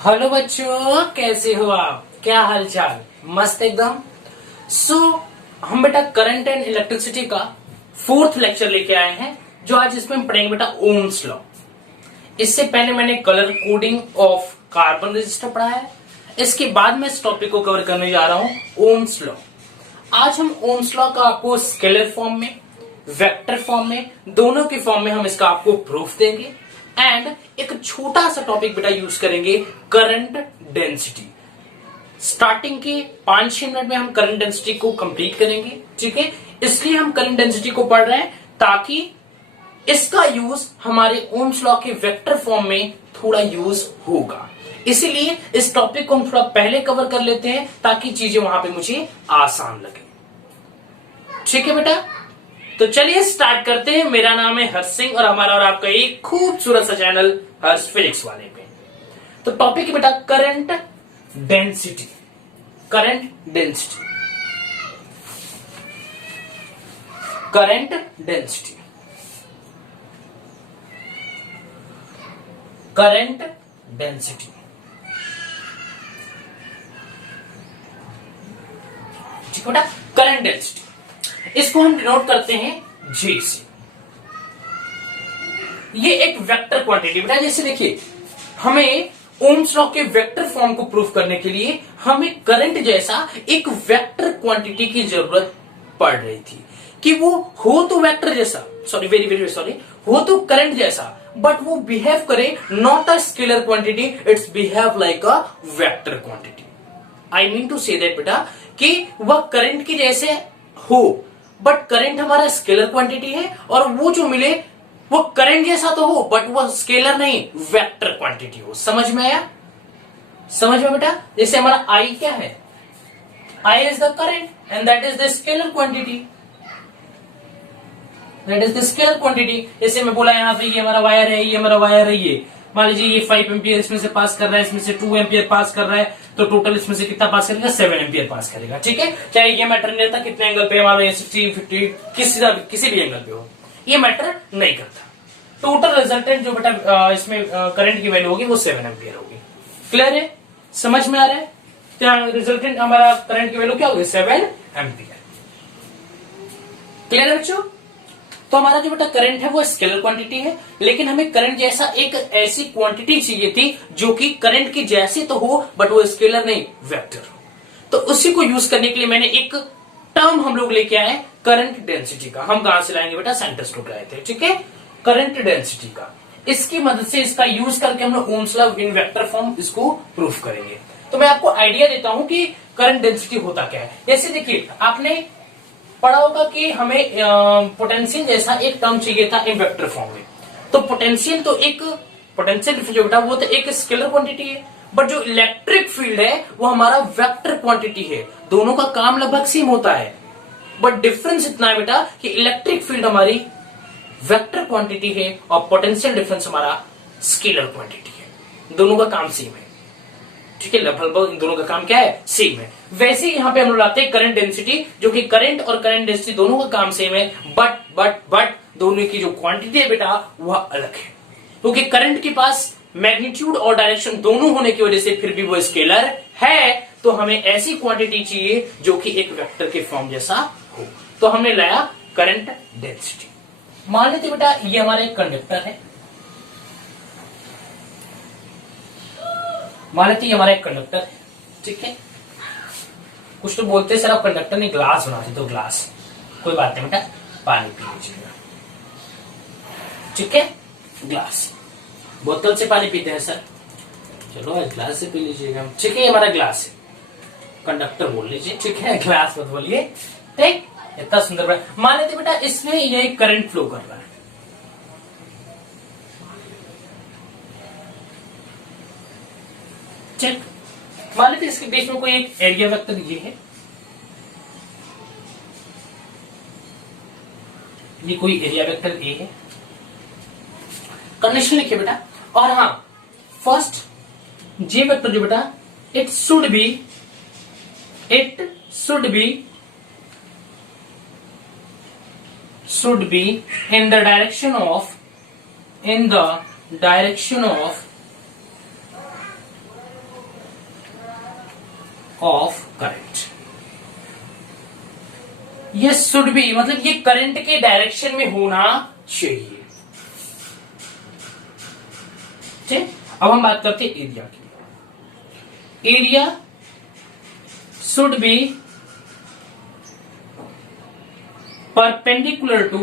Hello बच्चों, कैसे हो आप? क्या हाल चाल? मस्त एकदम। हम बेटा करंट एंड इलेक्ट्रिसिटी का फोर्थ लेक्चर लेके आए हैं, जो आज इसमें हम पढ़ेंगे बेटा ओम्स लॉ। इससे पहले मैंने colour coding of carbon register पढ़ा है। इसके बाद मैं इस टॉपिक को कवर करने जा रहा हूं ओम्स लॉ। आज हम ओम्स लॉ का आपको स्केलर फॉर्म में, वेक्टर फॉर्म में, दोनों के फॉर्म में हम इसका आपको प्रूफ देंगे। एंड एक छोटा सा टॉपिक बेटा यूज करेंगे, करंट डेंसिटी। स्टार्टिंग के 5-6 मिनट में हम करंट डेंसिटी को कंप्लीट करेंगे, ठीक है। इसलिए हम करंट डेंसिटी को पढ़ रहे हैं ताकि इसका यूज हमारे ओम्स लॉ के वेक्टर फॉर्म में थोड़ा यूज होगा। इसीलिए इस टॉपिक को हम थोड़ा पहले कवर कर लेते हैं ताकि चीजें वहां पे मुझे आसान लगे, ठीक है बेटा। तो चलिए स्टार्ट करते हैं। मेरा नाम है हर्ष सिंह और हमारा और आपका एक खूबसूरत सा चैनल हर्ष फिजिक्स वाले पे। तो टॉपिक है बेटा current density. Current density, current density, current density. ठीक है बेटा, करंट डेंसिटी इसको हम डिनोट करते हैं J से। ये एक वेक्टर क्वांटिटी बेटा, जैसे देखिए हमें ओम्स लॉ के वेक्टर फॉर्म को प्रूफ करने के लिए हमें करंट जैसा एक वेक्टर क्वांटिटी की जरूरत पड़ रही थी कि वो हो तो वेक्टर जैसा, सॉरी वेरी वेरी सॉरी, हो तो करंट जैसा, बट वो बिहेव करे not a scalar quantity, it's behave like a vector quantity. I mean to say that बेटा कि वह करंट की जैसे हो, बट करंट हमारा स्केलर क्वांटिटी है और वो जो मिले वो करंट जैसा तो हो बट वो स्केलर नहीं, वेक्टर क्वांटिटी हो। समझ में आया? समझ में बेटा? जैसे हमारा I क्या है? I is the current and that is the scalar quantity, that is the scalar quantity. जैसे मैं बोला यहाँ पे ये हमारा वायर है, ये हमारा वायर है, ये मान लीजिए ये 5 एम्पियर इसमें से पास कर रहा है, इसमें से 2 एम्पियर पास कर रहा है, तो टोटल इसमें से कितना पास करेगा? 7 एम्पियर पास करेगा, ठीक है। चाहे ये मैटर नहीं रहता कितने एंगल पे हमारा 60, 50 किसी भी एंगल पे हो, ये मैटर नहीं करता। टोटल रिजल्टेंट जो बेटा इसमें करंट की वैल्यू होगी वो 7 एम्पियर होगी। क्लियर है? समझ में आ रहा है? तो रिजल्टेंट हमारा करंट की वैल्यू क्या होगी? 7 एम्पियर। क्लियर है बच्चों? तो हमारा जो बेटा करंट है वो स्केलर क्वांटिटी है, लेकिन हमें करंट जैसा एक ऐसी क्वांटिटी चाहिए थी जो कि करंट की जैसी तो हो बट वो स्केलर नहीं, वेक्टर हो। तो उसी को यूज करने के लिए मैंने एक टर्म हम लोग लेके आए करंट डेंसिटी का। हम कहां से लाएंगे बेटा? सेंटर स्टोक लाए थे, ठीक है। करंट डेंसिटी का, इसकी मदद से इसका यूज करके हम लोग ohms law in vector form इसको प्रूफ करेंगे। तो मैं आपको आइडिया देता हूं कि करंट डेंसिटी होता क्या है। जैसे देखिए आपने पढ़ा होगा कि हमें पोटेंशियल जैसा एक टर्म चाहिए था इन वेक्टर फॉर्म में। तो पोटेंशियल तो एक पोटेंशियल जो बेटा वो तो एक स्केलर क्वांटिटी है, बट जो इलेक्ट्रिक फील्ड है वो हमारा वेक्टर क्वांटिटी है। दोनों का काम लगभग सेम होता है, बट डिफरेंस इतना है बेटा कि इलेक्ट्रिक फील्ड हमारी वेक्टर क्वांटिटी है और पोटेंशियल डिफरेंस हमारा स्केलर क्वांटिटी है। दोनों का काम सेम है, ठीक है। लगभग इन दोनों का काम क्या है? सेम है। वैसे ही यहाँ पे हम लोग लाते हैं करंट डेंसिटी, जो कि करंट और करंट डेंसिटी दोनों का काम सेम है, बट दोनों की जो क्वांटिटी है बेटा वह अलग है, क्योंकि करंट के पास मैग्नीट्यूड और डायरेक्शन दोनों होने की वजह से फिर भी वो स्केलर है। तो हमें ऐसी क्वांटिटी चाहिए जो कि एक वेक्टर के फॉर्म जैसा हो। तो हमने लाया करंट डेंसिटी। मान लेते बेटा ये हमारा एक कंडक्टर है, मान लेते ये हमारा एक कंडक्टर है, ठीक है। कुछ तो बोलते हैं सर आप कंडक्टर नहीं ग्लास बनाते, तो ग्लास कोई बात नहीं बेटा, पानी पी लीजिएगा, ठीक है। ग्लास, बोतल से पानी पीते हैं सर, चलो आज ग्लास से पी लीजिएगा, ठीक है। हमारा ग्लास है, कंडक्टर बोल लीजिए, ठीक है, ग्लास मत बोलिए, ठीक। इतना सुंदर मान लेते बेटा इसमें ये करंट फ्लो कर रहा है, ठीक। मान लेते इसके बीच में कोई एक एरिया वेक्टर ये है, ये कोई एरिया वेक्टर ए है। कंडीशन लिखिए बेटा, और हाँ फर्स्ट जे वेक्टर जो बेटा it should B in the direction of of current. ये शुड बी मतलब ये करंट के डायरेक्शन में होना चाहिए। ठीक, अब हम बात करते हैं एरिया की। Area should be perpendicular to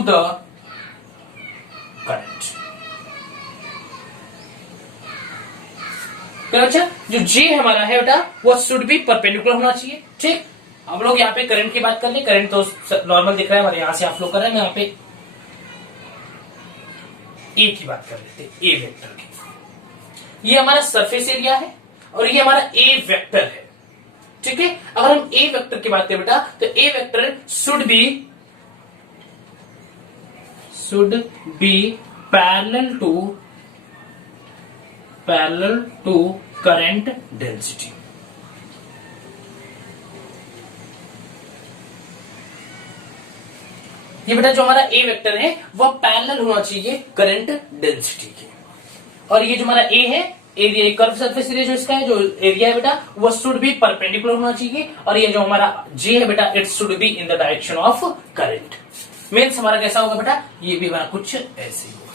the current. अच्छा, जो जे हमारा है बेटा वो शुड बी परपेंडिकुलर होना चाहिए। ठीक, हम लोग यहाँ पे करंट की बात कर ले, करंट तो नॉर्मल दिख रहा है हमारे, यहां से आप लोग कर रहे हैं, मैं यहाँ पे ए की बात कर लेते हैं, ए वेक्टर की। ये हमारा सरफेस एरिया है और ये हमारा ए वेक्टर है। ठीक है, अगर हम ए वेक्टर की बात करें बेटा तो A vector should be parallel to current density. ये बेटा जो हमारा ए वेक्टर है वह पैरेलल होना चाहिए करंट डेंसिटी के। और ये जो हमारा ए है, एरिया कर्व सरफेस एरिया जो इसका है, जो एरिया है बेटा वह शुड बी परपेंडिकुलर होना चाहिए। और ये जो हमारा जे है बेटा it should be in the direction of current. Means हमारा कैसा होगा बेटा, ये भी हमारा कुछ ऐसे होगा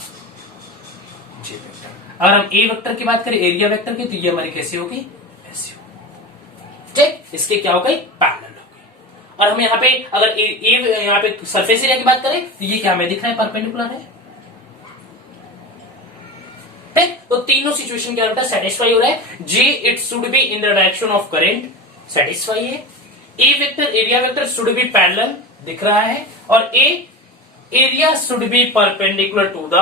जे वेक्टर। अगर हम ए वेक्टर की बात करें एरिया वेक्टर की, तो ये हमारी कैसी होगी, ऐसी होगी। ठीक, इसके क्या हो गई, पैरेलल हो गई। और हम यहाँ पे अगर यहाँ पे सरफेस एरिया की बात करें तो ये क्या हमें दिख रहा है, परपेंडिकुलर है। ठीक, तो तीनों सिचुएशन क्या बेटा सेटिस्फाई हो रहा है। J it should be in the direction of current, satisfy है। A vector area vector should be parallel दिख रहा है। और A area should be perpendicular to the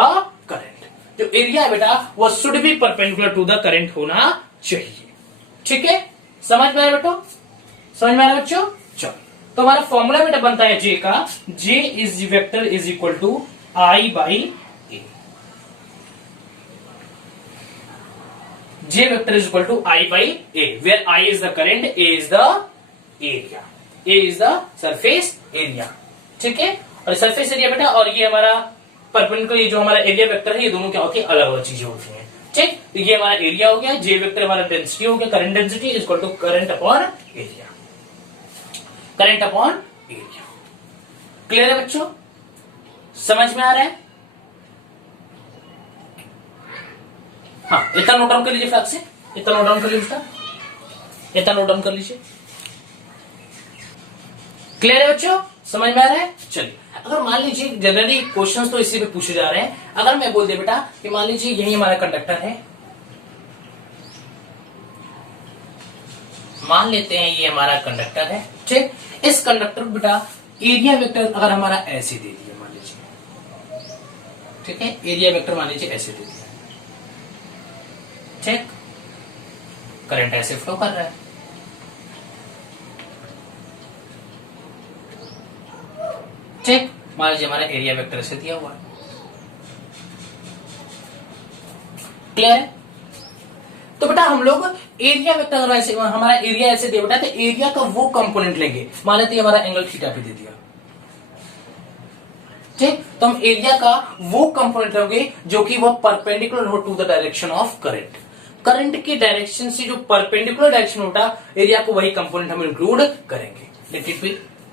current. जो एरिया है बेटा वो should be perpendicular to the current होना चाहिए। ठीक है, समझ में आया बेटो, समझ में आ रहा बच्चों। चलो, तो हमारा फॉर्मूला बेटा बनता है जे का, J is vector is equal to I by A. J vector is equal to I by A, where I is the current, A is the area, A is the surface area। ठीक है, और surface area बेटा और ये हमारा perpendicular, ये जो हमारा एरिया वेक्टर है, ये दोनों क्या होती है, अलग अलग चीजें होती हैं। ठीक, तो ये हमारा एरिया हो गया, जे वेक्टर हमारा डेंसिटी हो गया, current density is equal to current upon area, current upon area. Clear है बच्चों, समझ में आ रहा है। हाँ, इतना नोट डाउन कर लीजिए फटाक से, इतना नोट डाउन कर लीजिए, इतना नोट डाउन कर लीजिए। क्लियर है बच्चों, समझ में आ रहा है। चलिए, अगर मान लीजिए जनरली क्वेश्चंस तो इसी पे पूछे जा रहे हैं, अगर मैं बोल दे बेटा कि मान लीजिए यही हमारा कंडक्टर है, मान लेते हैं ये हमारा कंडक्टर है। ठीक, इस कंडक्टर बेटा एरिया वेक्टर अगर हमारा ऐसे दे दिया मान लीजिए, ठीक है, एरिया वेक्टर मान लीजिए ऐसे दे दिया। ठीक, करंट ऐसे फ्लो कर रहा है। ठीक, मान लीजिए हमारा एरिया वेक्टर ऐसे दिया हुआ है। क्लियर है। तो बेटा हम लोग एरिया वेक्टर अगर ऐसे हमारा एरिया ऐसे दिया बेटा, तो एरिया का वो कंपोनेंट लेंगे, मान लेते हमारा एंगल थीटा पे दे दिया। ठीक, तो हम एरिया का वो कंपोनेंट लेंगे जो कि वो परपेंडिकुलर हो to the direction of current. Current के डायरेक्शन से जो परपेंडिकुलर डायरेक्शन होता एरिया को वही कंपोनेंट हम इंक्लूड करेंगे। Let it be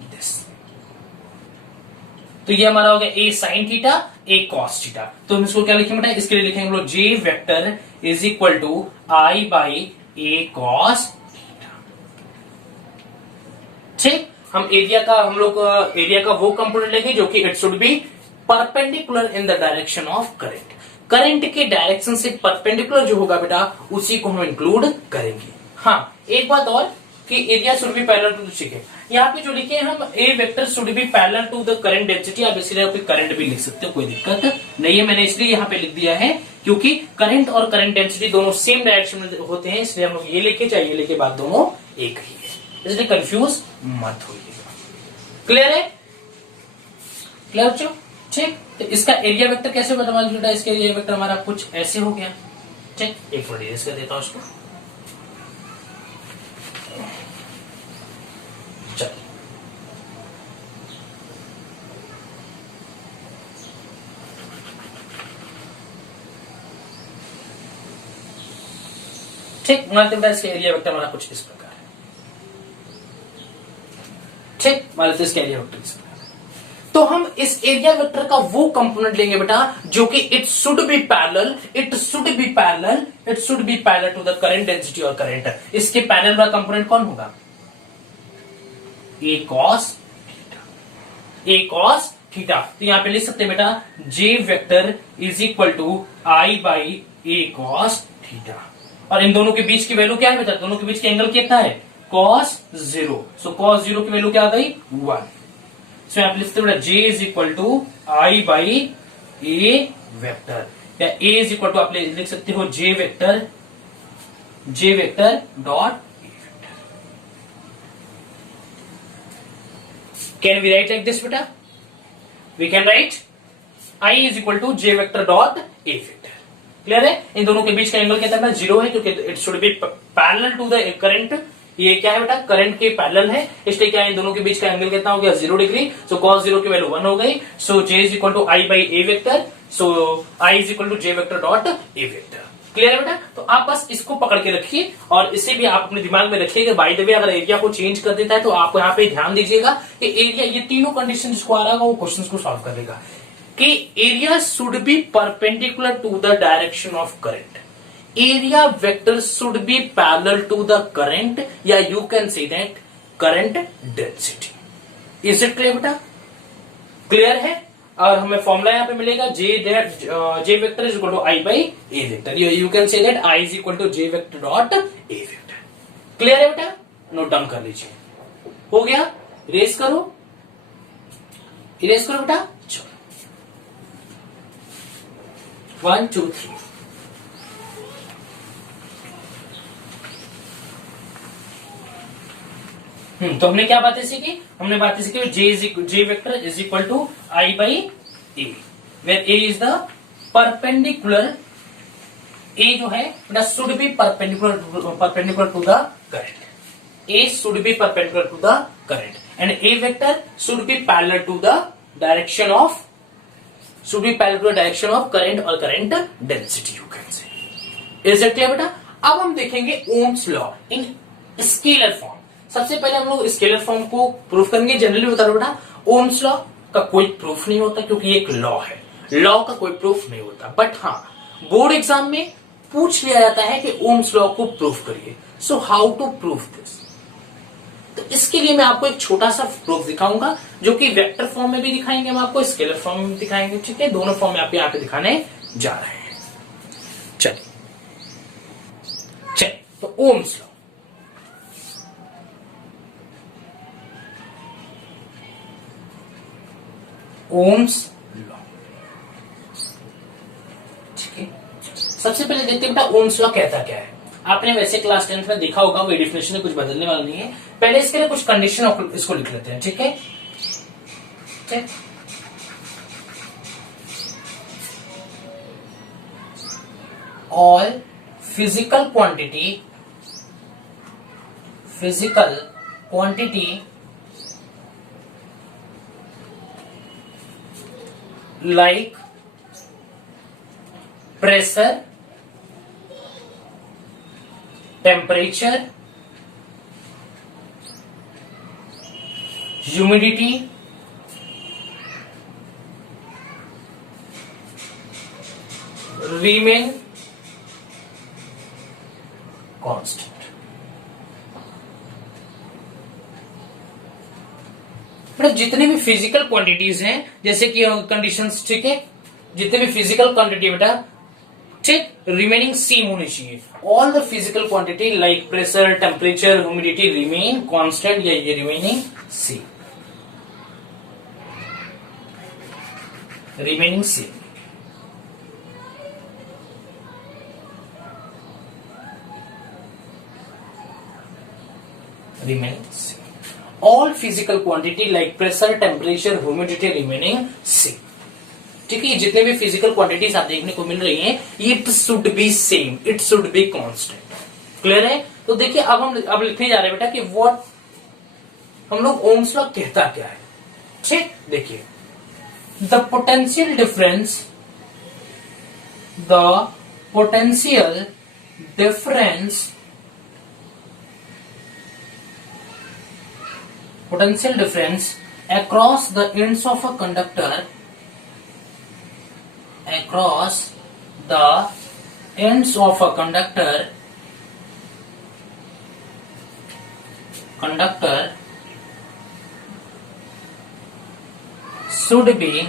this. तो ये हमारा हो गया ए साइन थीटा, ए कॉस थीटा। तो हम इसको क्या लिखेंगे बेटा, इसके लिए लिखेंगे हम लोग J vector is equal to I by A cos theta. ठीक, हम एरिया का वो कंपोनेंट लेंगे जो कि it should be perpendicular in the direction of current. Current के डायरेक्शन से परपेंडिकुलर जो होगा बेटा उसी को हम इंक्लूड करेंगे। हाँ, एक बात और कि area should be parallel to, ठीक है, यहाँ पे जो लिखे हैं हम A vector should be parallel to the current density, आप इसलिए करंट भी लिख सकते हो, कोई दिक्कत नहीं है। मैंने इसलिए यहाँ पे लिख दिया है क्योंकि करंट और करंट डेंसिटी दोनों सेम डायरेक्शन में होते हैं, इसलिए हम लोग ये लेके चाहिए लेके बाद दोनों एक ही है, इसलिए कंफ्यूज मत होइएगा। क्लियर है, क्लियर बच्चों। ठीक, तो इसका एरिया वेक्टर कैसे बता बेटा, इसका एरिया वेक्टर हमारा कुछ ऐसे हो गया। ठीक, एक मिनट इरेज कर देता हूं इसको। चल, ठीक, मान लेते हैं इसका एरिया वेक्टर हमारा कुछ इस प्रकार है। ठीक, मान लेते हैं इसका एरिया वेक्टर इस प्रकार है। तो हम इस एरिया वेक्टर का वो कंपोनेंट लेंगे बेटा जो कि it should be parallel to the current density और करंट। इसके पैरेलल वाला कंपोनेंट कौन होगा? A cos theta. तो यहां पे लिख सकते हैं बेटा J vector is equal to I by A cos theta. और इन दोनों के बीच की वैल्यू क्या है बेटा? दोनों के बीच के एंगल कितना है? कॉस 0। सो कॉस 0 की वैल्यू क्या आ गई? 1। सो यहां पे लिख सकते हैं बेटा J is equal to I by A vector, या ए इज इक्वल टू आप लिख सकते हो J vector dot A vector. Can we write like this बेटा? We can write I is equal to J vector dot A vector. Clear है? इन दोनों के बीच का एंगल कितना है? 0 है, क्योंकि it should be parallel to the current. ये क्या है बेटा? करंट के पैरेलल है, इसलिए क्या है इन दोनों के बीच का एंगल कितना हो गया? 0 डिग्री। सो cos 0 की वैल्यू 1 हो गई। So j is equal to I by A vector. So I is equal to J vector dot A vector. Clear है बेटा? तो आप बस इसको पकड़ के रखिए और इसे भी आप अपने दिमाग में रखिए कि बाय द वे अगर एरिया को चेंज कर देता है तो आपको यहाँ पे ध्यान दीजिएगा कि एरिया, ये तीनों कंडीशन जिसको आ रहा होगा वो क्वेश्चन को सॉल्व कर देगा कि area should be perpendicular to the direction of current, area vector should be parallel to the current, या you can say that current density. Is it clear बेटा? क्लियर है? और हमें फॉर्मूला यहां पे मिलेगा J vector is equal to I by A vector. You can say that I is equal to J vector dot A vector. Clear है बेटा? Note down कर लीजिए। हो गया? इरेज करो बेटा। चलो 1 2 3। तो हमने क्या बातें सीखी? हमने बातें सीखी J vector is equal to I by A, where A is the perpendicular, A जो है बेटा should be perpendicular to the current, A should be perpendicular to the current, and A vector should be parallel to the direction of current और current density, you can say. Is it clear बेटा? अब हम देखेंगे Ohm's law in scalar form. सबसे पहले हम लोग scalar form को प्रूफ करेंगे। जनरली बता दो बेटा ओम्स लॉ का कोई प्रूफ नहीं होता क्योंकि ये एक लॉ है, लॉ का कोई प्रूफ नहीं होता। बट हाँ, बोर्ड एग्जाम में पूछ लिया जाता है कि ओम्स लॉ को प्रूफ करिए। So how to proof this? तो इसके लिए मैं आपको एक छोटा सा प्रूफ दिखाऊंगा जो कि वेक्टर फॉर्म में भी दिखाएंगे, हम आपको स्केलर फॉर्म में भी दिखाएंगे। ठीक है, दोनों फॉर्म में आप यहाँ पे दिखाने जा रहे हैं। चलिए तो ओम्स लॉ, ओम्स लॉ। ठीक है, सबसे पहले देखते हैं बेटा ओम्स लॉ कहता क्या है। आपने वैसे क्लास 10th में देखा होगा, वो डेफिनेशन में कुछ बदलने वाला नहीं है। पहले इसके लिए कुछ कंडीशन इसको लिख लेते हैं। ठीक है, ठीक, all physical quantity like pressure, temperature, humidity, remain constant। मतलब जितने भी फिजिकल क्वांटिटीज हैं, जैसे कि कंडीशंस, ठीक है, जितने भी फिजिकल क्वांटिटी बेटा, ठीक, रिमेनिंग सेम होनी चाहिए। All the physical quantity like pressure, temperature, humidity remain constant, या ये remaining same, remaining same. Remaining same, all physical quantity like pressure, temperature, humidity remaining same. ठीक है, जितने भी फिजिकल क्वांटिटीज आप देखने को मिल रही हैं, it should B same, it should be constant. Clear है? तो देखिए अब हम लिखने जा रहे हैं बेटा कि व्हाट हम लोग ओम्स लॉ कहता क्या है। ठीक, देखिए the potential difference potential difference across the ends of a conductor, across the ends of a conductor should be,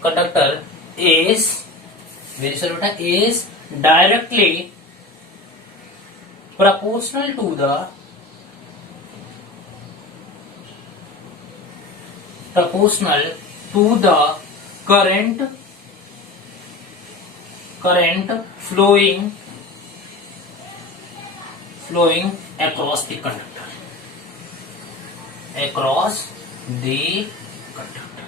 conductor is, very sorry beta, is directly proportional to the current flowing across the conductor,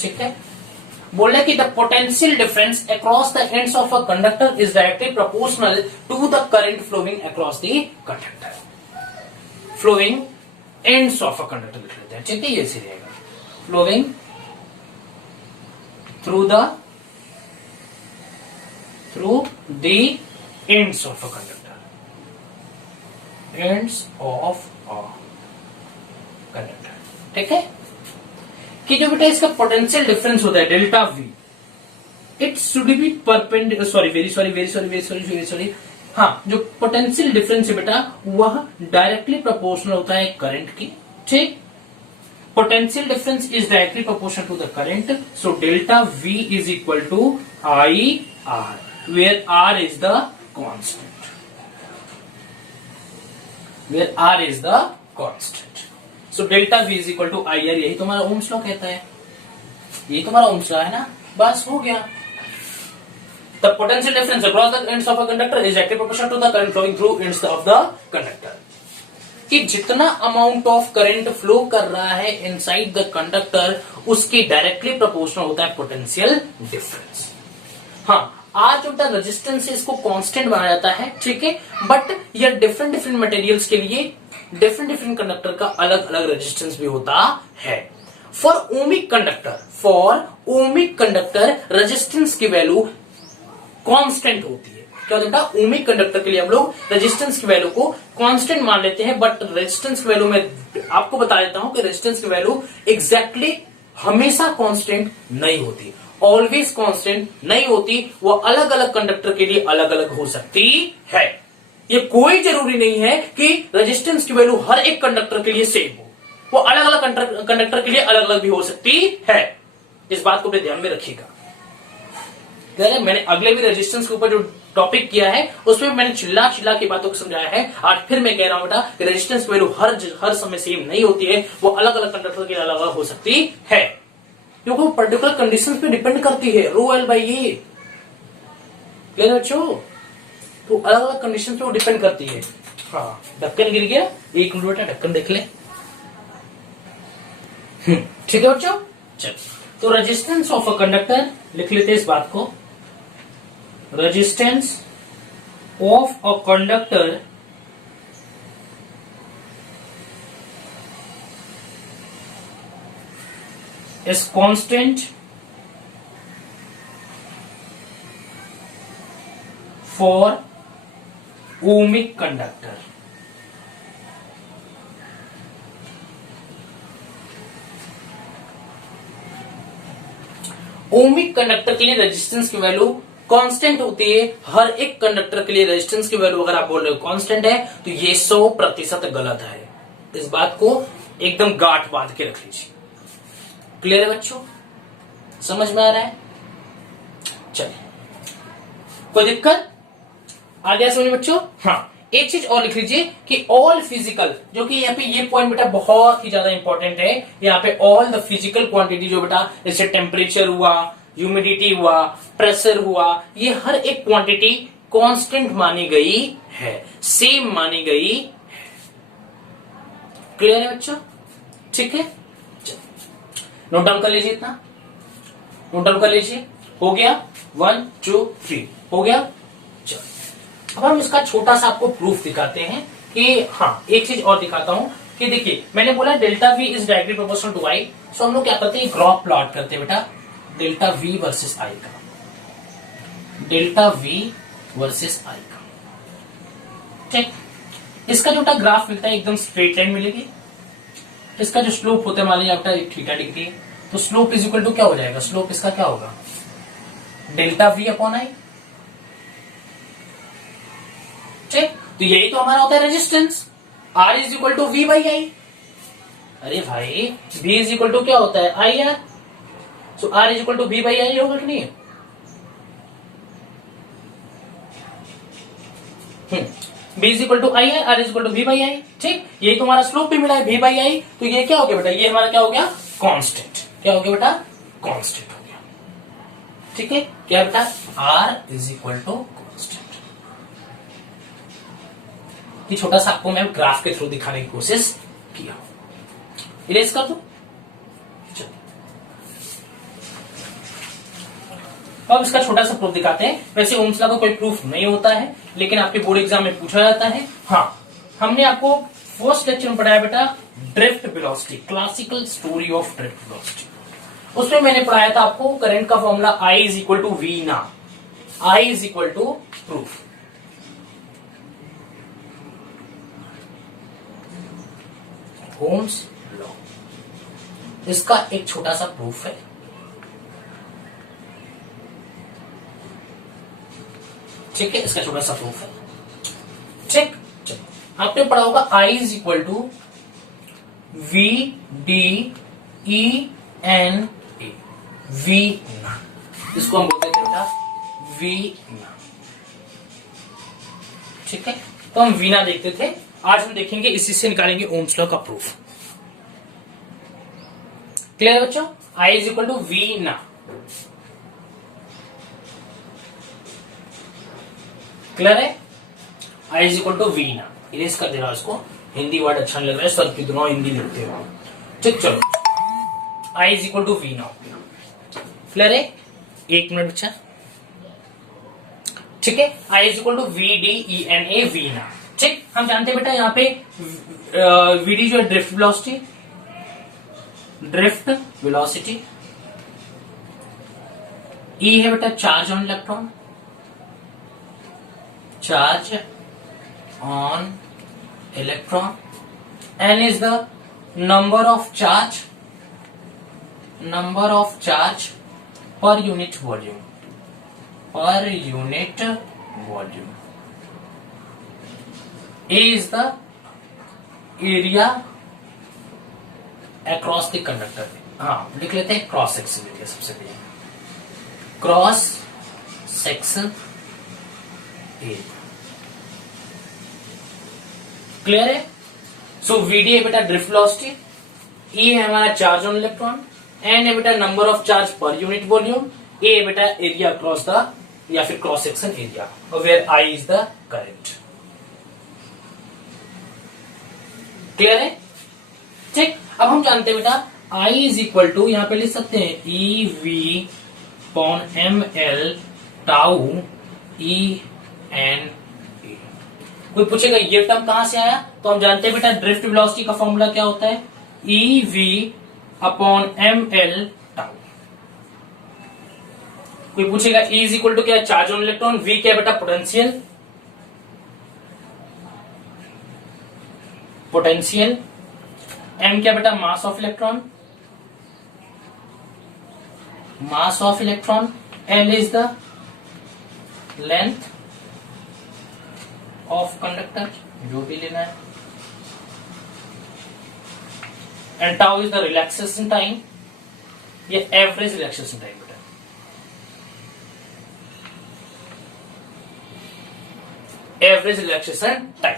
ठीक है। बोले कि the potential difference across the ends of a conductor is directly proportional to the current flowing across the conductor, flowing ends of a conductor लिख लेते हैं, ठीक है, ये सही रहेगा, flowing through the ends of a conductor, ठीक है। कि जो बेटा इसका पोटेंशियल डिफरेंस होता है delta we, it should B sorry, हाँ, जो पोटेंशियल डिफरेंस है बेटा वह डायरेक्टली प्रोपोर्शनल होता है करंट की, ठीक। Potential difference is directly proportional to the current, so delta V is equal to I R, where R is the constant, so delta V is equal to I R, यही तुम्हारा Ohm's law कहता है, यही तुम्हारा Ohm's law है ना, बस हो गया। The potential difference across the ends of a conductor is directly proportional to the current flowing through ends of the conductor, कि जितना अमाउंट ऑफ करंट फ्लो कर रहा है इनसाइड द कंडक्टर उसकी डायरेक्टली प्रोपोर्शनल होता है पोटेंशियल डिफरेंस। हाँ, आज जो रेजिस्टेंस है इसको कांस्टेंट बनाया जाता है, ठीक है, बट ये डिफरेंट मटेरियल्स के लिए डिफरेंट कंडक्टर का अलग अलग रेजिस्टेंस भी होता है। फॉर ओमिक कंडक्टर रेजिस्टेंस की वैल्यू कांस्टेंट होती है। क्या होता है, ओमिक कंडक्टर के लिए हम लोग रेजिस्टेंस की वैल्यू को कांस्टेंट मान लेते हैं, बट रेजिस्टेंस की वैल्यू में आपको बता देता हूं कि रेजिस्टेंस की वैल्यू एग्जैक्टली हमेशा कांस्टेंट नहीं होती, ऑलवेज कांस्टेंट नहीं होती, वो अलग अलग कंडक्टर के लिए अलग अलग हो सकती है। ये कोई जरूरी नहीं है कि रेजिस्टेंस की वैल्यू हर एक कंडक्टर के लिए सेम हो, वो अलग अलग कंडक्टर के लिए अलग अलग भी हो सकती है, इस बात को अपने ध्यान में रखिएगा। मैंने अगले भी रेजिस्टेंस के ऊपर जो टॉपिक किया है उसमें मैंने चिल्ला की बातों को समझाया है, आज फिर मैं कह रहा हूं बेटा कि रेजिस्टेंस की वैल्यू हर समय सेम नहीं होती है, वो अलग अलग कंडक्टर के अलग अलग हो सकती है, क्योंकि वो पर्टिकुलर कंडीशंस पे डिपेंड करती है, रो एल बाई ए, क्लियर बच्चों, तो अलग अलग कंडीशन पे वो डिपेंड करती है। हाँ, ढक्कन गिर गया, एक मिनट बेटा ढक्कन देख ले, ठीक है बच्चों। चल, तो रेजिस्टेंस ऑफ अ कंडक्टर लिख लेते हैं इस बात को, resistance of a conductor is constant for ohmic conductor, ohmic conductor के लिए रेजिस्टेंस की वैल्यू कांस्टेंट होती है, हर एक कंडक्टर के लिए रेजिस्टेंस की वैल्यू अगर आप बोल रहे हो कांस्टेंट है तो ये 100% गलत है, इस बात को एकदम गांठ बांध के रख लीजिए। क्लियर है बच्चों, समझ में आ रहा है? चलिए, कोई दिक्कत आ गया समझ बच्चों? हाँ, एक चीज और लिख लीजिए कि ऑल फिजिकल, जो कि यहाँ पे ये पॉइंट बेटा बहुत ही ज्यादा इंपॉर्टेंट है, यहाँ पे ऑल द फिजिकल क्वांटिटी जो बेटा जैसे टेम्परेचर हुआ, ह्यूमिडिटी हुआ, प्रेशर हुआ, ये हर एक क्वांटिटी कांस्टेंट मानी गई है, सेम मानी गई है। क्लियर है बच्चों? ठीक है, नोट डाउन कर लीजिए, इतना नोट डाउन कर लीजिए। हो गया 1 2 3 हो गया। अब हम इसका छोटा सा आपको प्रूफ दिखाते हैं कि हाँ, एक चीज और दिखाता हूं कि देखिए मैंने बोला delta V is directly proportional to I, so हम लोग क्या करते हैं, ग्राफ प्लॉट करते हैं बेटा डेल्टा वी वर्सेस आई का, डेल्टा वी वर्सेस आई का। ठीक, इसका जो ग्राफ मिलता है एकदम स्ट्रेट लाइन मिलेगी। इसका जो स्लोप होता है मान लीजिए आपका थीटा डिग्री है, तो स्लोप इज इक्वल टू क्या हो जाएगा, स्लोप इसका क्या होगा, डेल्टा वी अपॉन आई। ठीक, तो यही तो हमारा होता है resistance, R is equal to V by I. अरे भाई V इज इक्वल टू क्या होता है, I R, so R is equal to V by I होगा कि नहीं। B is equal to I है, R is equal to V by I. ठीक, यही तो हमारा स्लोप भी मिला है V बाई आई, तो ये क्या हो गया बेटा, ये हमारा क्या हो गया, कांस्टेंट। क्या हो गया बेटा, कांस्टेंट हो गया। ठीक है, क्या बेटा, R is equal to constant. ये छोटा सा आपको मैं ग्राफ के थ्रू दिखाने की कोशिश किया। इरेज कर दो। अब इसका छोटा सा प्रूफ दिखाते हैं। वैसे ओम्स लॉ का कोई प्रूफ नहीं होता है, लेकिन आपके बोर्ड एग्जाम में पूछा जाता है। हाँ, हमने आपको फर्स्ट लेक्चर में पढ़ाया बेटा drift velocity, classical story of drift velocity. उसमें मैंने पढ़ाया था आपको करंट का formula I is equal to V ना, I is equal to proof. Ohm's law, इसका एक छोटा सा प्रूफ है। ठीक है, इसका छोटा सा प्रूफ है। ठीक, चलो आपने पढ़ा होगा I is equal to V D E N A, V ना, इसको हम बोलते थे बेटा वी ना। ठीक है, तो हम वीना देखते थे, आज हम देखेंगे इसी से निकालेंगे ओम्स लॉ का प्रूफ। क्लियर है बच्चों, I is equal to V ना। क्लियर है, I is equal to V ना। इरेज कर दे रहा इसको, हिंदी वर्ड अच्छा नहीं लग रहा है, सर कितना हिंदी लिखते हो। ठीक, चलो I is equal to V ना। क्लियर है, एक मिनट बच्चा। ठीक है, I is equal to V D E N A, V ना। ठीक, हम जानते हैं बेटा यहाँ पे वी डी जो है ड्रिफ्ट वेलोसिटी, ड्रिफ्ट वेलोसिटी, ई है बेटा charge on electron, charge on electron, n is the number of charge per unit volume, A is the area across the conductor। हाँ, लिख लेते हैं क्रॉस सेक्शन एरिया सबसे पहले, क्रॉस सेक्शन एरिया। क्लियर है, सो VD है बेटा ड्रिफ्ट वेलोसिटी, ई है हमारा चार्ज ऑन इलेक्ट्रॉन, एन है बेटा number of charge per unit volume, A है बेटा एरिया अक्रॉस द या फिर cross section area, where I is the current. Clear है, ठीक। अब हम जानते हैं बेटा I इज इक्वल टू, यहां पे लिख सकते हैं E V upon M L tau E N. कोई पूछेगा ये टर्म कहां से आया, तो हम जानते हैं बेटा ड्रिफ्ट वेलोसिटी का फॉर्मूला क्या होता है, E V upon M L tau. कोई पूछेगा E इज इक्वल टू क्या, चार्ज ऑन इलेक्ट्रॉन, V क्या बेटा पोटेंशियल, M क्या बेटा mass of electron, L is the length of conductor, जो भी लेना है, and tau is the relaxation time, ये एवरेज रिलैक्सेशन टाइम बेटा। Average relaxation time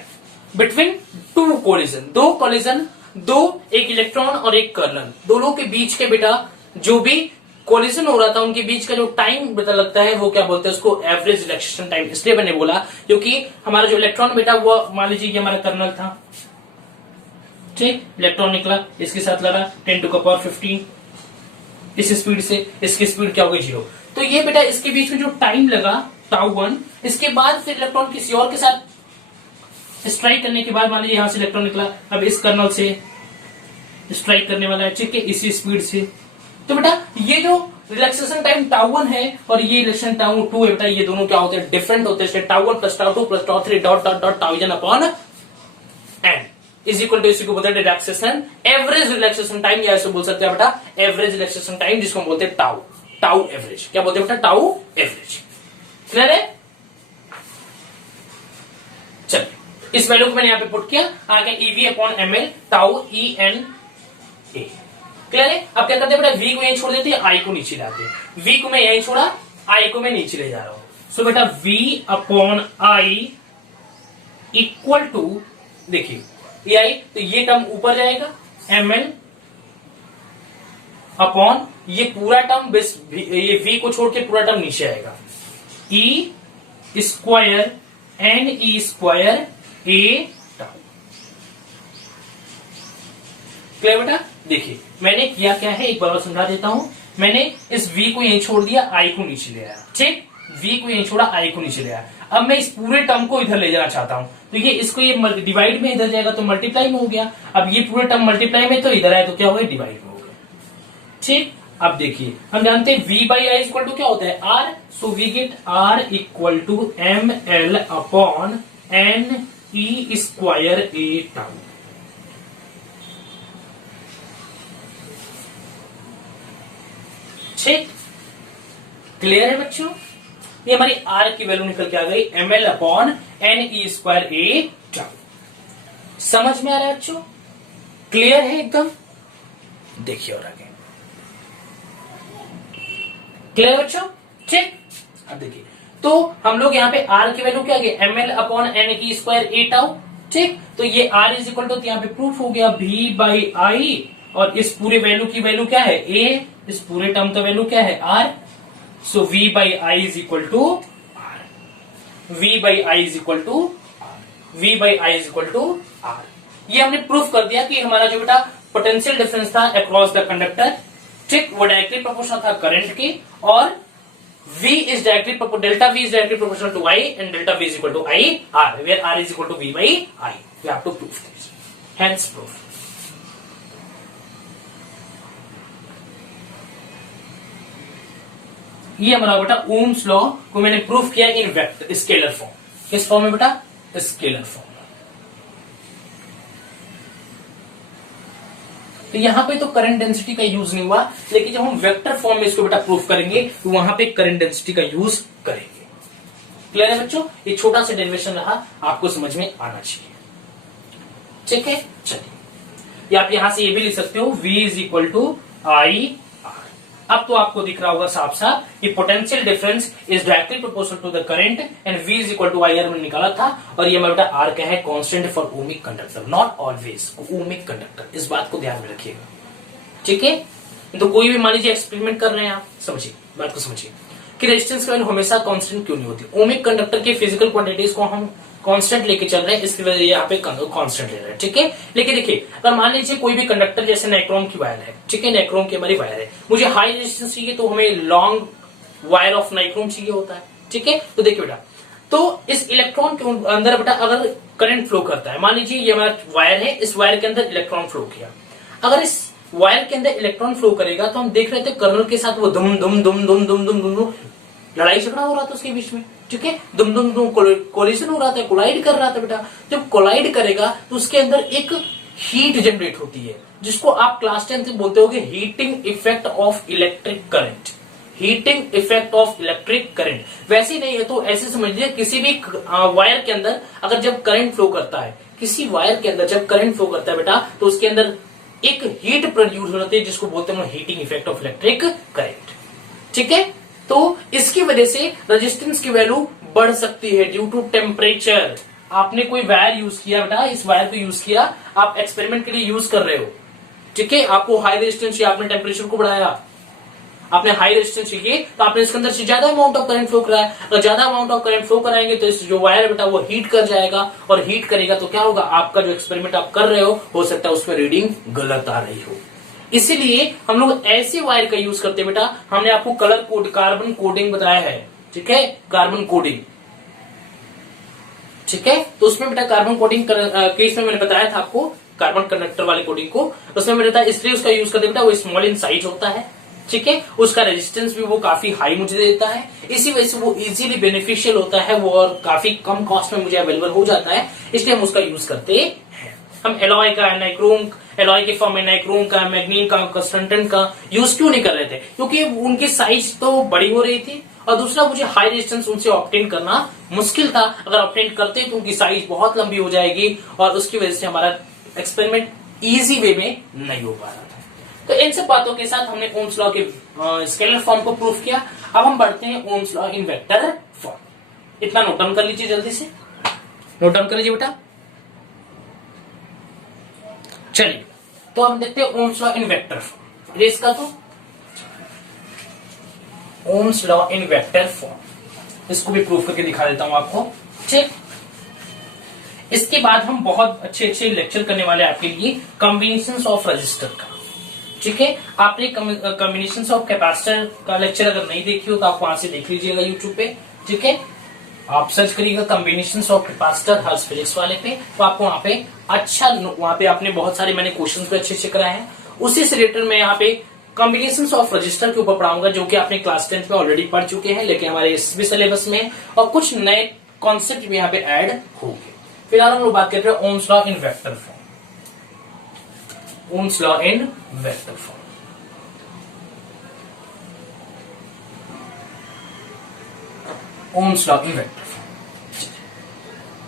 between two collision, दो कोलिजन, दो एक इलेक्ट्रॉन और एक कर्नल, दोनों के बीच के बेटा जो भी कोलिजन हो रहा था उनके बीच का जो टाइम बेटा लगता है वो क्या बोलते हैं उसको, एवरेज रिलैक्सेशन टाइम। इसलिए मैंने बोला क्योंकि हमारा जो इलेक्ट्रॉन बेटा वो मान लीजिए ये हमारा कर्नल था, ठीक, इलेक्ट्रॉन निकला, इसके साथ लड़ा 10 टू द पावर 15 इस स्पीड से, इसकी स्पीड क्या हो गई 0। तो ये बेटा इसके बीच में जो टाइम लगा टाउ 1, इसके बाद फिर इलेक्ट्रॉन किसी और के साथ स्ट्राइक करने के बाद मान लीजिए यहां से इलेक्ट्रॉन निकला, अब इस कर्नल से स्ट्राइक करने वाला है, ठीक है, इसी स्पीड से। तो बेटा ये जो रिलैक्सेशन टाइम टाउ 1 है और ये रिलैक्सेशन टाउ 2 है बेटा, ये दोनों क्या होते हैं, डिफरेंट होते हैं। Tau 1 plus tau 2 plus tau 3 dot dot dot tau n upon n is equal to, इसी को बोलते हैं रिलैक्सेशन, एवरेज रिलैक्सेशन टाइम, या ऐसे बोल सकते हैं बेटा एवरेज रिलैक्सेशन टाइम, जिसको हम बोलते हैं टाउ, टाउ एवरेज। क्या बोलते हैं बेटा, टाउ एवरेज। क्लियर है? चलिए इस वैल्यू को मैंने यहां पे पुट किया, आगे E V upon M L tau E N A. Clear है? अब क्या करते हैं बेटा, v को यहीं छोड़ देते हैं, i को नीचे लाते हैं। v को मैं यहीं छोड़ा, i को मैं नीचे ले जा रहा हूं। सो बेटा v upon i equal to, देखिए ये आई तो ये टर्म ऊपर जाएगा, ml अपॉन ये पूरा टर्म, ये v को छोड़ के पूरा टर्म नीचे आएगा, e square n E square A tau. Clear बेटा? देखिए मैंने किया क्या है, एक बार और समझा देता हूं। मैंने इस v को यहीं छोड़ दिया, i को नीचे ले आया, ठीक, v को यहीं छोड़ा, i को नीचे ले आया। अब मैं इस पूरे टर्म को इधर ले जाना चाहता हूं, तो ये इसको ये डिवाइड में इधर जाएगा तो मल्टीप्लाई में हो गया। अब ये पूरे टर्म मल्टीप्लाई में, तो इधर आए तो क्या हो गया, डिवाइड में हो गया। ठीक, अब देखिए हम जानते हैं v by I equal to क्या होता है, r। So we get r equal to M L upon N E square A tau. ठीक, क्लियर है बच्चों? ये हमारी r की वैल्यू निकल के आ गई ml upon N E square A tau. समझ में आ रहा है बच्चों? क्लियर है एकदम? देखिए और आगे क्लियर है बच्चों? ठीक, अब देखिए तो हम लोग यहाँ पे r की वैल्यू क्या आ गई, ml upon N E square A tau. ठीक, तो ये r इज इक्वल टू, यहाँ पे प्रूफ हो गया v बाई आई, और इस पूरे वैल्यू की वैल्यू क्या है a, इस पूरे टर्म का वैल्यू क्या है r। So v by I is equal to r, v by I is equal to r, v by I is equal to r। ये हमने प्रूफ कर दिया कि हमारा जो बेटा पोटेंशियल डिफरेंस था अक्रॉस द कंडक्टर, ठीक, वो डायरेक्टली प्रोपोर्शनल था करंट के, और v is directly delta v is directly proportional to I and delta v is equal to I R, where R is equal to v by I. We have to prove this. Hence proof. ये हमारा बेटा Ohm's law को मैंने proof किया इन vector scalar form. किस form में बेटा, scalar form. तो यहां पे तो करंट डेंसिटी का यूज नहीं हुआ, लेकिन जब हम वेक्टर फॉर्म में इसको बेटा प्रूफ करेंगे तो वहां पे करंट डेंसिटी का यूज करेंगे। क्लियर है बच्चों? ये छोटा सा डेरिवेशन रहा, आपको समझ में आना चाहिए। ठीक है, चलिए या आप यहां से ये भी लिख सकते हो v is equal to I. अब तो आपको दिख रहा होगा साफ साफ कि potential difference is directly proportional to the current and v is equal to I R मैंने निकाला था, और ये हमारा बेटा r क्या है, constant for ohmic conductor, not always ohmic conductor. इस बात को ध्यान में रखिएगा। ठीक है, तो कोई भी मान लीजिए एक्सपेरिमेंट कर रहे हैं आप, समझिए बात को, समझिए कि रेजिस्टेंस की वैल्यू हमेशा कांस्टेंट क्यों नहीं होती। ओमिक कंडक्टर के फिजिकल क्वांटिटीज को हम कांस्टेंट लेके चल रहे हैं, इसकी वजह यहाँ पे कांस्टेंट ले रहे हैं। ठीक है, लेकिन देखिए अगर मान लीजिए कोई भी कंडक्टर जैसे नाइक्रोम की वायर है, ठीक है, नाइक्रोम की हमारी वायर है, मुझे हाई रेजिस्टेंस चाहिए तो हमें लॉन्ग वायर ऑफ नाइक्रोम चाहिए होता है। ठीक है, तो देखिए बेटा, तो इस इलेक्ट्रॉन के अंदर बेटा अगर करंट फ्लो करता है, मान लीजिए ये हमारा वायर है, इस वायर के अंदर इलेक्ट्रॉन फ्लो किया, अगर इस वायर के अंदर इलेक्ट्रॉन फ्लो करेगा तो हम देख रहे थे कर्नल के साथ वो दुम दुम दुम दुम दुम दुम दुम लड़ाई झगड़ा हो रहा था उसके बीच में। ठीक है, दुम दुम दुम कोलिजन हो रहा था, कोलाइड कर रहा था बेटा। जब कोलाइड करेगा तो उसके अंदर एक हीट जनरेट होती है, जिसको आप क्लास 10 से बोलते होगे heating effect of electric current. Heating effect of electric current वैसे नहीं है तो ऐसे समझ लीजिए, किसी भी वायर के अंदर अगर जब करंट फ्लो करता है, किसी वायर के अंदर जब करंट फ्लो करता है बेटा, तो उसके अंदर एक हीट प्रोड्यूस होती है, जिसको बोलते हैं heating effect of electric current. ठीक है, तो इसकी वजह से रेजिस्टेंस की वैल्यू बढ़ सकती है ड्यू टू टेम्परेचर। आपने कोई वायर यूज किया बेटा, इस वायर को यूज किया, आप एक्सपेरिमेंट के लिए यूज कर रहे हो। ठीक है, आपको हाई रेजिस्टेंस चाहिए, आपने टेम्परेचर को बढ़ाया, आपने हाई रेजिस्टेंस चाहिए तो आपने इसके अंदर से ज्यादा अमाउंट ऑफ करंट फ्लो कराया। अगर ज्यादा अमाउंट ऑफ करंट फ्लो कराएंगे तो इस जो वायर है बेटा वो हीट कर जाएगा, और हीट करेगा तो क्या होगा, आपका जो एक्सपेरिमेंट आप कर रहे हो सकता है उसमें रीडिंग गलत आ रही हो। इसीलिए हम लोग ऐसे वायर का यूज करते हैं बेटा। हमने आपको कलर कोड, कार्बन कोडिंग बताया है। ठीक है, कार्बन कोडिंग। ठीक है, तो उसमें बेटा कार्बन कोडिंग केस में मैंने बताया था आपको कार्बन कंडक्टर वाली कोडिंग को, उसमें मैंने बताया इसलिए उसका यूज करते बेटा वो स्मॉल इन साइज होता है। ठीक है, उसका रेजिस्टेंस भी वो काफी हाई मुझे देता है, इसी वजह से वो इजीली बेनिफिशियल होता है, वो और काफी कम कॉस्ट में मुझे अवेलेबल हो जाता है, इसलिए हम उसका यूज करते हैं। हम एलॉय का, नाइक्रोम एलॉय के फॉर्म में नाइक्रोम का, मैग्नीन का, कंस्टेंटन का यूज क्यों नहीं कर रहे थे? क्योंकि उनकी साइज तो बड़ी हो रही थी और दूसरा मुझे हाई रेजिस्टेंस उनसे ऑब्टेन करना मुश्किल था। अगर ऑब्टेन करते तो उनकी साइज बहुत लंबी हो जाएगी और उसकी वजह से हमारा एक्सपेरिमेंट इजी वे में नहीं हो पा रहा था। तो इन सब बातों के साथ हमने ओम्स लॉ के स्केलर फॉर्म को प्रूफ किया। अब हम बढ़ते हैं Ohm's law in vector form. इतना नोट डाउन कर लीजिए, जल्दी से नोट डाउन कर लीजिए बेटा। चलिए तो हम देखते हैं Ohm's law in vector form. रेस का तो Ohm's law in vector form, इसको भी प्रूफ करके दिखा देता हूं आपको। ठीक, इसके बाद हम बहुत अच्छे अच्छे लेक्चर करने वाले हैं आपके लिए कॉम्बिनेशंस ऑफ रजिस्टर का। ठीक है, आपने कॉम्बिनेशंस ऑफ कैपेसिटर का लेक्चर अगर नहीं देखी हो तो आप वहां से देख लीजिएगा यूट्यूब पे। ठीक है, आप सर्च करिएगा combinations of capacitor hertz physics वाले पे, तो आपको वहां पे अच्छा, वहां पे आपने बहुत सारे मैंने क्वेश्चंस भी अच्छे अच्छे कराए हैं। उसी से रिलेटेड मैं यहाँ पे कॉम्बिनेशंस ऑफ रजिस्टर के ऊपर पढ़ाऊंगा, जो कि आपने क्लास 10th में ऑलरेडी पढ़ चुके हैं, लेकिन हमारे इस भी सिलेबस में और कुछ नए कॉन्सेप्ट भी यहाँ पे ऐड होंगे। फिलहाल हम लोग बात करते हैं Ohm's law in vector form. Ohm's law in vector form, Ohm's law in vector form.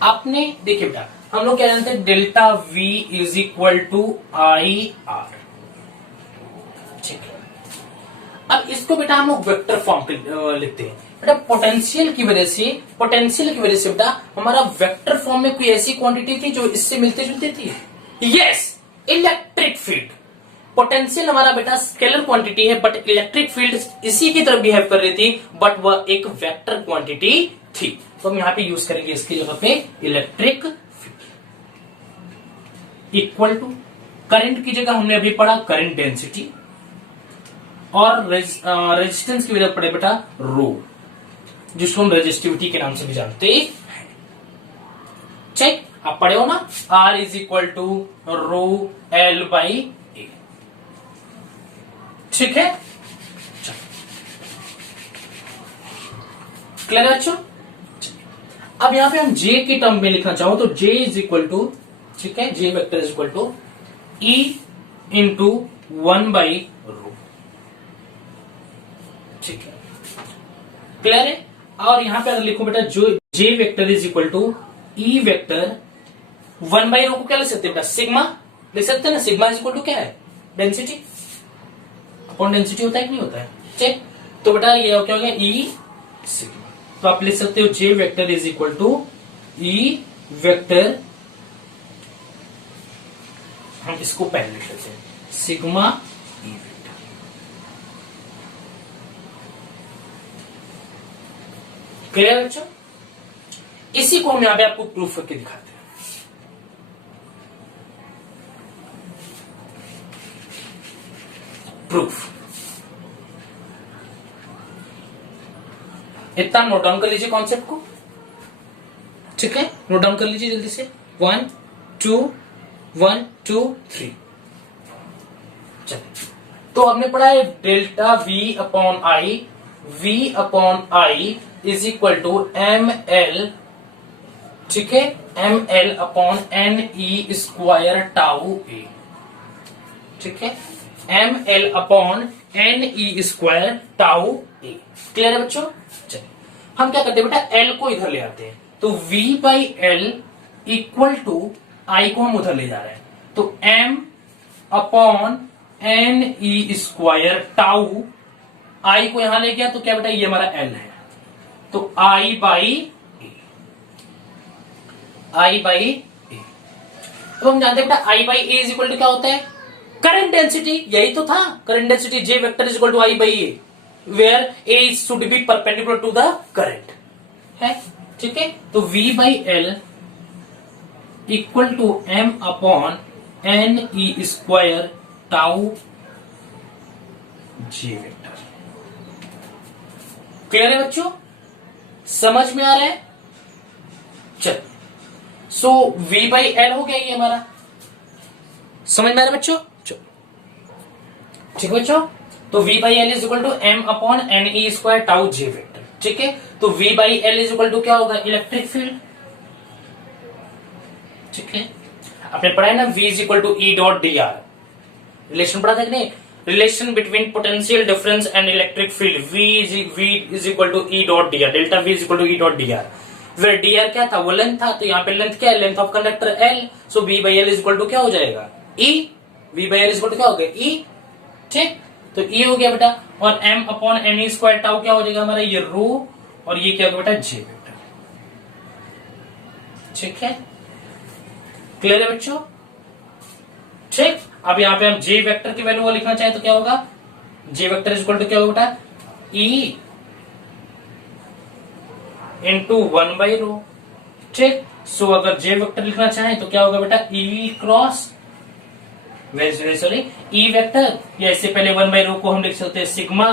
आपने देखिए बेटा, हम लोग क्या जानते हैं, delta V is equal to I R. ठीक है, अब इसको बेटा हम लोग वेक्टर फॉर्म पे लिखते हैं। बेटा पोटेंशियल की वजह से बेटा हमारा वेक्टर फॉर्म में कोई ऐसी क्वांटिटी थी जो इससे मिलते जुलते थी। Yes, electric field. पोटेंशियल हमारा बेटा स्केलर क्वांटिटी है, बट इलेक्ट्रिक फील्ड इसी की तरह बिहेव कर रही थी, बट वह एक वेक्टर क्वांटिटी थी। तो हम यहां पे यूज करेंगे इसकी जगह पे electric field equal to, current की जगह हमने अभी पढ़ा करंट डेंसिटी, और रेजिस्टेंस की वजह पड़े बेटा रो, जिसको हम रेजिस्टिविटी के नाम से भी जानते हैं। चेक, आप पढ़े हो ना, R is equal to rho L by A. ठीक है, क्लियर है बच्चों? अब यहां पे हम J की टर्म में लिखना चाहो तो J इज इक्वल टू, ठीक है, J vector is equal to E into 1 by rho. ठीक है, क्लियर है? और यहां पे अगर लिखो बेटा जो J vector is equal to E vector 1 by rho को क्या लिख सकते हैं बेटा, सिग्मा लिख सकते हैं ना। सिग्मा इज इक्वल टू क्या है, डेंसिटी अपॉन डेंसिटी होता है कि नहीं होता है? ठीक, तो बेटा ये क्या हो गया, E सिग्मा। तो आप लिख सकते हो J vector is equal to E vector, हम इसको पहले लिख लेते हैं, सिग्मा E वेक्टर। क्लियर बच्चों? इसी को हम यहां पे आपको प्रूफ करके दिखाते हैं। प्रूफ, इतना नोट डाउन कर लीजिए कॉन्सेप्ट को। ठीक है, नोट डाउन कर लीजिए जल्दी से। 1 2 1 2 3। चलिए, तो हमने पढ़ा है delta V upon I, V upon I is equal to M L, ठीक है, M L upon N E square tau A. ठीक है, M L upon N E square tau A. Clear है बच्चों? चलिए, हम क्या करते हैं बेटा, एल को इधर ले आते हैं, तो V by L equal to I को हम उधर ले जा रहे हैं, तो M upon N E square tau, I को यहां ले गया तो क्या बेटा ये हमारा एल है, तो आई बाई ए। तो हम जानते हैं बेटा I by A is equal to क्या होता है, करंट डेंसिटी। यही तो था, current density J vector is equal to I by A, where A should be perpendicular to the current है। ठीक है, तो V by L equal to M upon N E square tau J vector. Clear है बच्चों? समझ में आ रहा है? चल, सो V बाई एल हो गया ये हमारा, समझ में आ रहा है बच्चों? चलो, ठीक है बच्चों, तो V by L is equal to M upon N E square tau J vector. ठीक है, तो V by L is equal to क्या होगा, इलेक्ट्रिक फील्ड। ठीक है, आपने पढ़ा है ना V is equal to E dot D R, relation पढ़ा था कि नहीं, relation between potential difference and electric field. V is equal to E dot D R, delta V is equal to E dot D R. Where D R क्या था, वो length था, तो यहाँ पे लेंथ क्या है, length of conductor L, so V by L is equal to क्या हो जाएगा, E। V by L is equal to क्या हो गया, E। ठीक, तो E हो गया बेटा, और m upon N E square tau क्या हो जाएगा हमारा, ये रो, और ये क्या होगा बेटा, J वेक्टर। ठीक है, क्लियर है बच्चों। ठीक, अब यहाँ पे हम J वेक्टर की वैल्यू लिखना चाहे तो क्या होगा, J vector is equal to क्या होगा बेटा, E इंटू 1 बाई रो। ठीक, सो अगर J वेक्टर लिखना चाहे तो क्या होगा बेटा, E cross sorry E vector, या इससे पहले 1 बाई रो को हम लिख सकते हैं सिग्मा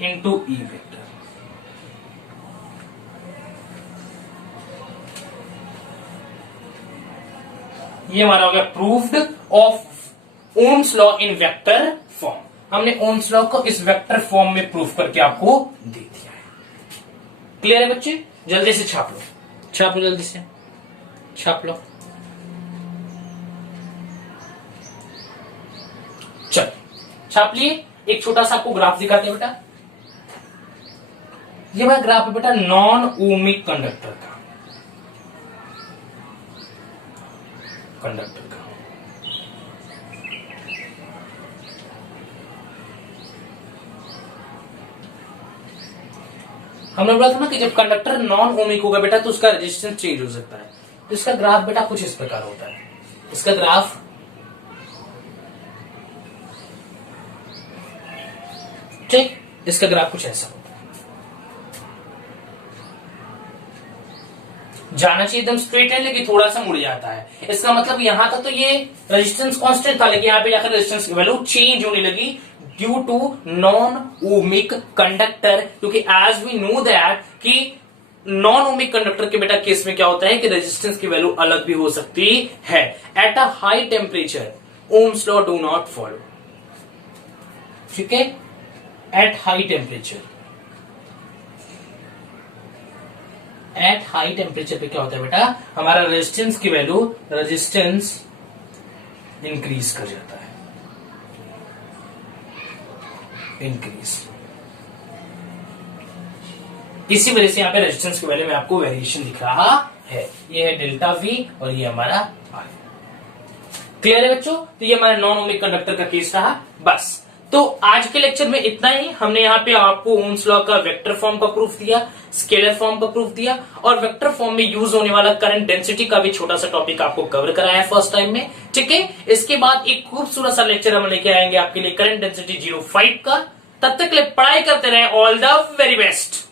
इंटू E वेक्टर। ये हमारा हो गया proved of ohms law in vector form. हमने ओम्स लॉ को इस वेक्टर फॉर्म में प्रूव करके आपको दे दिया है। क्लियर है बच्चे, जल्दी से छाप लो, छाप लो, जल्दी से छाप लो। चल छाप लिए, एक छोटा सा आपको ग्राफ दिखाते हैं बेटा। ये हमारा ग्राफ है बेटा नॉन ओमिक कंडक्टर का, हमने बोला था ना कि जब कंडक्टर नॉन ओमिक होगा बेटा तो उसका रेजिस्टेंस चेंज हो सकता है। तो इसका ग्राफ बेटा कुछ इस प्रकार होता है। इसका ग्राफ ठीक, इसका ग्राफ कुछ ऐसा होता है, जाना चाहिए एकदम स्ट्रेट है लेकिन थोड़ा सा मुड़ जाता है। इसका मतलब यहां तक तो ये रेजिस्टेंस कांस्टेंट था, लेकिन यहां पे जाकर रेजिस्टेंस की वैल्यू चेंज होने लगी due to non ohmic conductor. क्योंकि एज वी नो दैट कि नॉन ओमिक कंडक्टर के बेटा केस में क्या होता है कि रेजिस्टेंस की वैल्यू अलग भी हो सकती है। At a high temperature Ohm's law do not follow. ठीक है, at high temperature, at high temperature पे क्या होता है बेटा, हमारा रेजिस्टेंस की वैल्यू, रेजिस्टेंस इंक्रीज कर जाता है, इंक्रीज। इसी वजह से यहां पे रेजिस्टेंस की वैल्यू में आपको वेरिएशन दिख रहा है। ये है डेल्टा वी और ये हमारा आर। क्लियर है बच्चों, तो ये हमारा नॉन ओमिक कंडक्टर का केस रहा। बस, तो आज के लेक्चर में इतना ही। हमने यहाँ पे आपको ओम्स लॉ का वेक्टर फॉर्म का प्रूफ दिया, स्केलर फॉर्म का प्रूफ दिया, और वेक्टर फॉर्म में यूज होने वाला करंट डेंसिटी का भी छोटा सा टॉपिक आपको कवर कराया है फर्स्ट टाइम में। ठीक है, इसके बाद एक खूबसूरत सा लेक्चर हम लेके आएंगे आपके लिए करंट डेंसिटी 05 का। तब तक के लिए पढ़ाई करते रहे। All the very best.